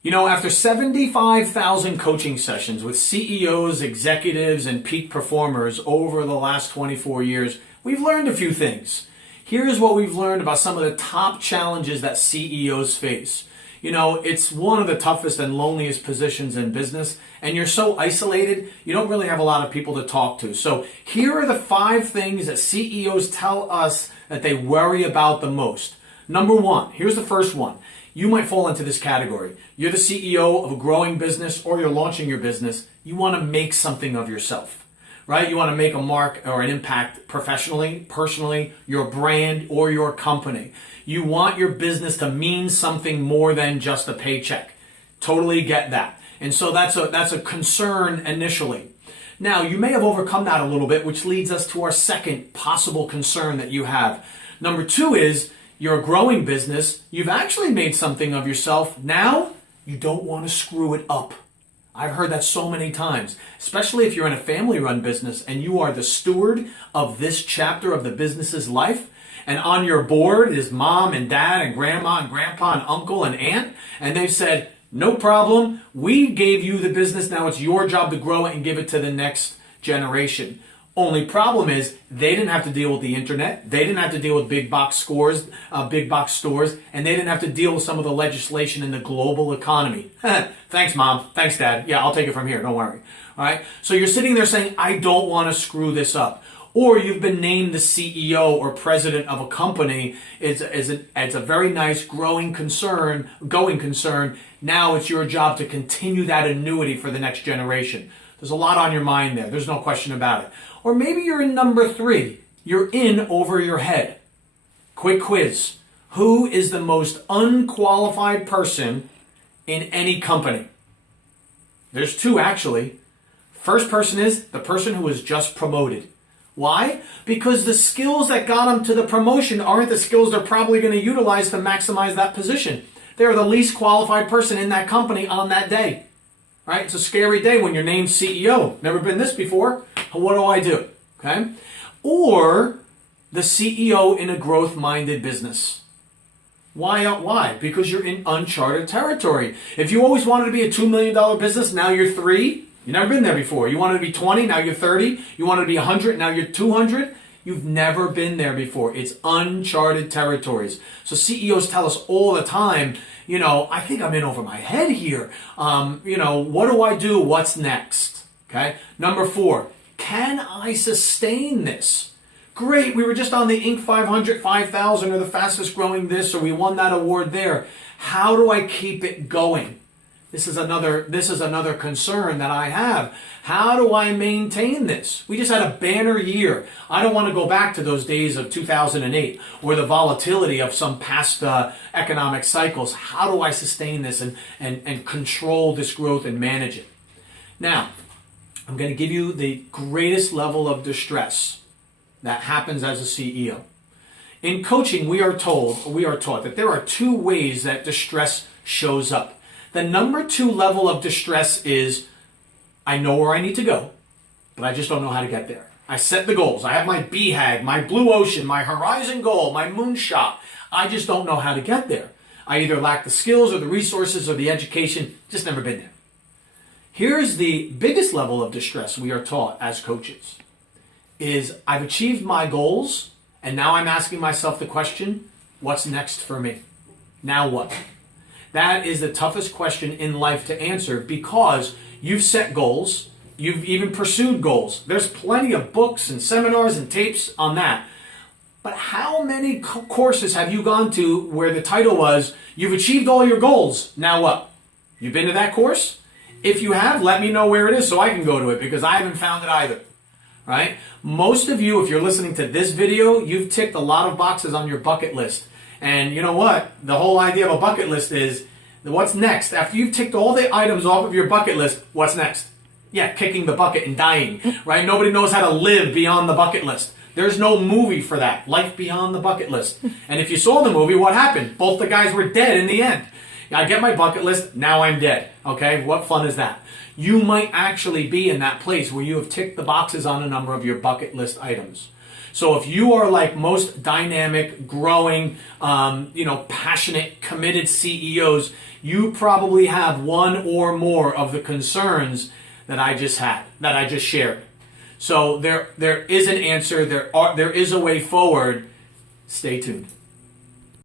You know, after 75,000 coaching sessions with CEOs, executives, and peak performers over the last 24 years, we've learned a few things. Here's what we've learned about some of the top challenges that CEOs face. You know, it's one of the toughest and loneliest positions in business, and you're so isolated, you don't really have a lot of people to talk to. So here are the 5 things that CEOs tell us that they worry about the most. Number 1, here's the first one. You might fall into this category. You're the CEO of a growing business or you're launching your business. You want to make something of yourself, right? You want to make a mark or an impact professionally, personally, your brand or your company. You want your business to mean something more than just a paycheck. Totally get that. And so that's a concern initially. Now, you may have overcome that a little bit, which leads us to our second possible concern that you have. Number 2 is, you're a growing business, you've actually made something of yourself. Now, you don't want to screw it up. I've heard that so many times, especially if you're in a family-run business and you are the steward of this chapter of the business's life. And on your board is mom and dad and grandma and grandpa and uncle and aunt. And they've said, no problem, we gave you the business, now it's your job to grow it and give it to the next generation. Only problem is they didn't have to deal with the internet. They didn't have to deal with big box stores, and they didn't have to deal with some of the legislation in the global economy. Thanks, Mom. Thanks, Dad. Yeah, I'll take it from here. Don't worry. All right. So you're sitting there saying, I don't want to screw this up. Or you've been named the CEO or president of a company. It's a very nice going concern. Now it's your job to continue that annuity for the next generation. There's a lot on your mind there. There's no question about it. Or maybe you're in number 3. You're in over your head. Quick quiz. Who is the most unqualified person in any company? There's 2 actually. First person is the person who was just promoted. Why? Because the skills that got them to the promotion aren't the skills they're probably going to utilize to maximize that position. They're the least qualified person in that company on that day. Right? It's a scary day when you're named CEO. Never been this before. What do I do? Okay? Or the CEO in a growth-minded business. Why? Because you're in uncharted territory. If you always wanted to be a $2 million business, now you're 3. You've never been there before. You wanted to be 20, now you're 30. You wanted to be 100, now you're 200. You've never been there before. It's uncharted territories. So CEOs tell us all the time, you know, I think I'm in over my head here. What do I do? What's next? Okay. Number 4, can I sustain this? Great. We were just on the Inc. 500, 5,000 or the fastest growing this, or we won that award there. How do I keep it going? This is another concern that I have. How do I maintain this? We just had a banner year. I don't want to go back to those days of 2008 or the volatility of some past economic cycles. How do I sustain this and control this growth and manage it? Now, I'm going to give you the greatest level of distress that happens as a CEO. In coaching, we are taught that there are 2 ways that distress shows up. The number 2 level of distress is, I know where I need to go, but I just don't know how to get there. I set the goals. I have my BHAG, my blue ocean, my horizon goal, my moonshot. I just don't know how to get there. I either lack the skills or the resources or the education, just never been there. Here's the biggest level of distress we are taught as coaches, is I've achieved my goals, and now I'm asking myself the question, what's next for me? Now what? That is the toughest question in life to answer because you've set goals, you've even pursued goals. There's plenty of books and seminars and tapes on that. But how many courses have you gone to where the title was, you've achieved all your goals, now what? You've been to that course? If you have, let me know where it is so I can go to it because I haven't found it either. Right? Most of you, if you're listening to this video, you've ticked a lot of boxes on your bucket list. And you know what? The whole idea of a bucket list is, what's next? After you've ticked all the items off of your bucket list, what's next? Yeah, kicking the bucket and dying, right? Nobody knows how to live beyond the bucket list. There's no movie for that, Life Beyond the Bucket List. And if you saw the movie, what happened? Both the guys were dead in the end. I get my bucket list, now I'm dead. Okay, what fun is that? You might actually be in that place where you have ticked the boxes on a number of your bucket list items. So if you are like most dynamic, growing, passionate, committed CEOs, you probably have one or more of the concerns that I just shared. So there is an answer. There is a way forward. Stay tuned.